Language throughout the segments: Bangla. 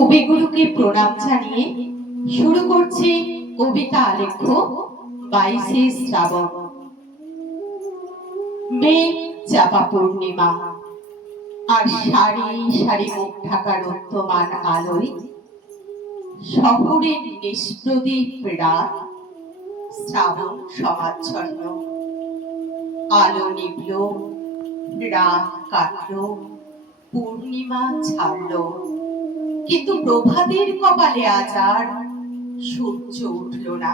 কবিগুরুকে প্রণাম জানিয়ে শুরু করছি কবিতা আলেখ্য 22শে শ্রাবণ। মেঘ চাপা পূর্ণিমা আর সারি সারি মুখ ঢাকা রক্তমান আলোয় শহরের নিষ্প্রদীপ রাত শ্রাবণ সমাচ্ছন্ন। আলো নিভল, রাত কাটল, পূর্ণিমা ছাড়ল, কিন্তু প্রভাতের কপালে আজ আর সূর্য উঠল না।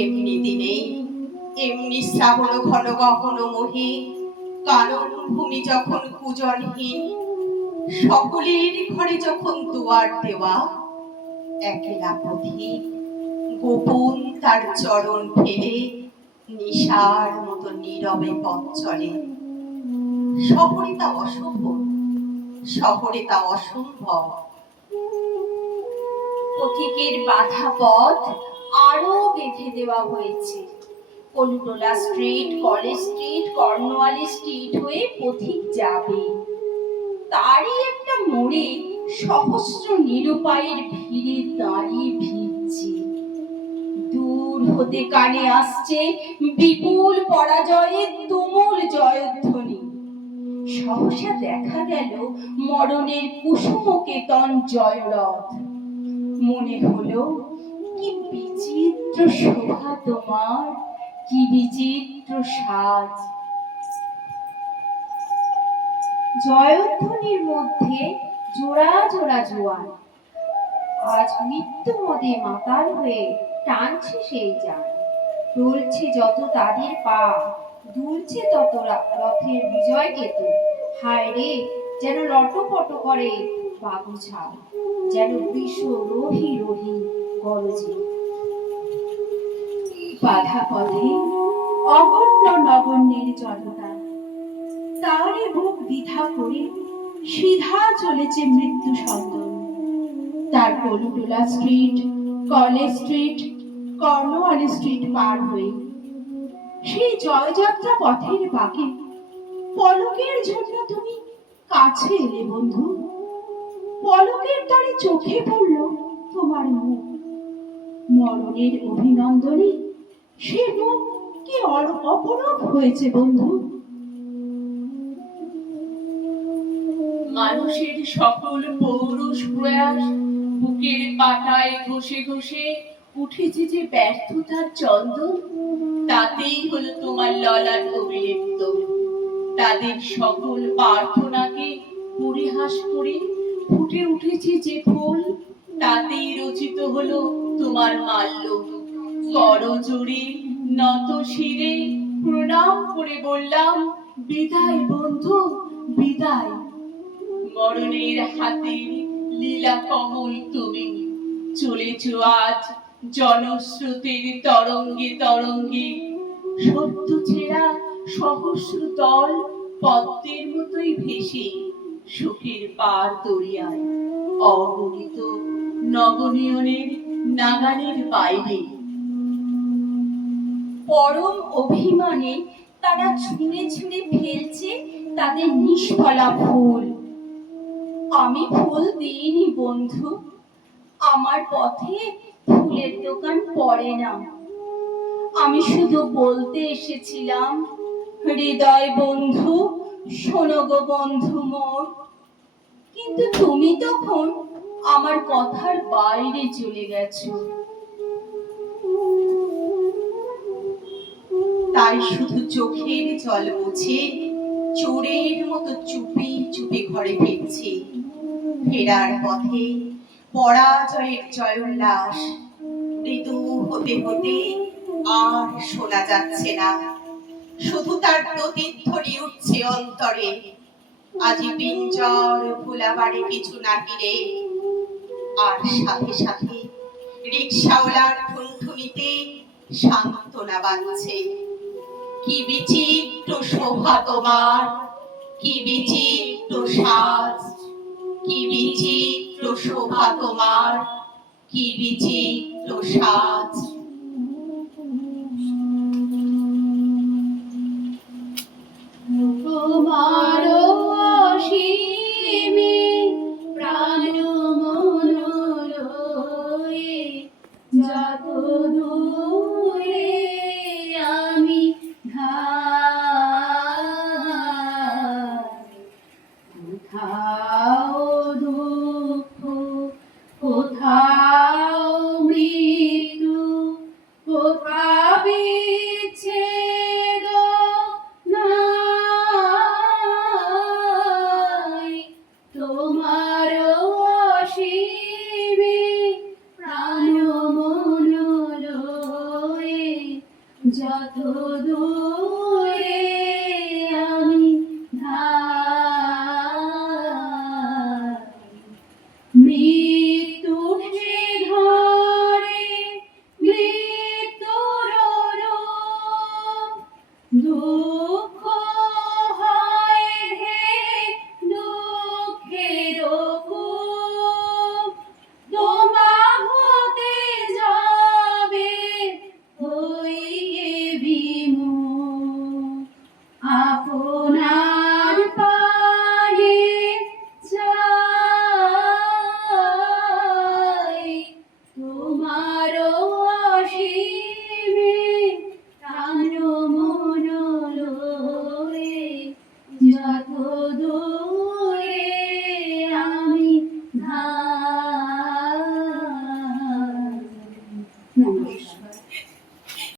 এমনি দিনে এমনি শ্রাবণ ঘন গহন মোহে কানন ভূমি যখন পূজনহীন, সকলের ঘরে যখন দুয়ার দেওয়া, একলা পথিক গোপন তার চরণ ফেলে নিশার মতো নীরবে পথ চলে। শহরে তা অশুভ, শহরে তা অসম্ভব। পথিকের বাধা পথ আরো বেঁধে দেওয়া হয়েছে। Kalutola street, college street, Cornwallis street হয়ে পথিক যাবে। তারই একটা মোড়ে সহস্র নিরুপায়ের ভিড়ে দাঁড়িয়ে ভিড়ছে। দূর হতে কানে আসছে বিপুল পরাজয়ের তুমুল জয়ধ্বনি। সহসা দেখা গেল মরণের কুসুমকেতন জয়রথ। মনে হলো কি বিচিত্র শোভা তোমার, কি বিচিত্র সাজ। জয়ধ্বনির মধ্যে জোড়া জোড়া জোয়ান আজ মৃত্যু মদে মাতাল হয়ে টানছে সেই যান। দুলছে যত তাদের পা, দুলছে তত রথের বিজয় কেতু। হায় রে, যেন লটপট করে বাবুঝাল, যেন বিশ্ব রোহি রোহি গরজে। বাধা পথে অগণ্য নগণ্যের জনতা, তারই বুক দ্বিধা করে সিধা চলেছে মৃত্যু সন্দন। তার Kalutola street, college street, Cornwallis street পার হয়ে সেই জয়যাত্রা পথের বাঁকে পলকের জন্য তুমি কাছে এলে বন্ধু। পলকের তারে চোখে পড়ল তোমার মুখ। মরণের অভিনন্দনে সে মুখ কি অপরূপ হয়েছে বন্ধু। মানুষের সকল পৌরুষ প্রয়াস বুকের পাটায় ঘষে ঘষে উঠেছে যে ব্যর্থতার চন্দন, তাতেই হলো তোমার ললাট অভিলিপ্ত। তাদের সকল প্রার্থনাকে পরিহাস করে ফুটে উঠেছে যে ফুল, তাতেই রচিত হলো তোমার মাল্য। করজোড়ে নত শিরে প্রণাম করে বললাম, বিদায় বন্ধু, বিদায়। মরণের হাতের লীলা কমল তুমি, চলেছ আজ জনস্রোতের তরঙ্গে তরঙ্গে। সদ্য ছেঁড়া সহস্র দল পদ্মের মতোই ভেসে সুখের পার দরিয়ায়, অগণিত নগনীয়নের নাগানের বাইরে। পরম অভিমানে তারা ছুঁড়ে ছুঁড়ে ফেলছে তাদের নিষ্ফলা ফুল। আমি ফুল দিইনি বন্ধু, আমার পথে ফুলের দোকান পড়ে না। আমি শুধু বলতে এসেছিলাম, হৃদয় বন্ধু শোনো গো বন্ধু মোর। কিন্তু তুমি তখন আমার কথার বাইরে চলে গেছো। তাই শুধু চোখের জল মুছে চোরের মতো চুপি চুপি ঘরে ফিরছি। ফেরার পথে পরাজয়ের জয়োল্লাস মৃদু হতে হতে আর শোনা যাচ্ছে না। শুধু তার প্রতিধ্বনি উঠছে অন্তরে, আজি পিঞ্জর ভুলাবাড়ি কিছু নাহি রে। আর সাথে সাথে রিকশাওয়ালার ঠুনঠুনিতে সান্ত্বনা বাজছে, কি বিচিত্র শোভা তোমার, কি বিচিত্র সাজ, কি বিচিত্র শোভা তোমার, কি বিচিত্র সাজ। তোমার অসীমে প্রাণ হা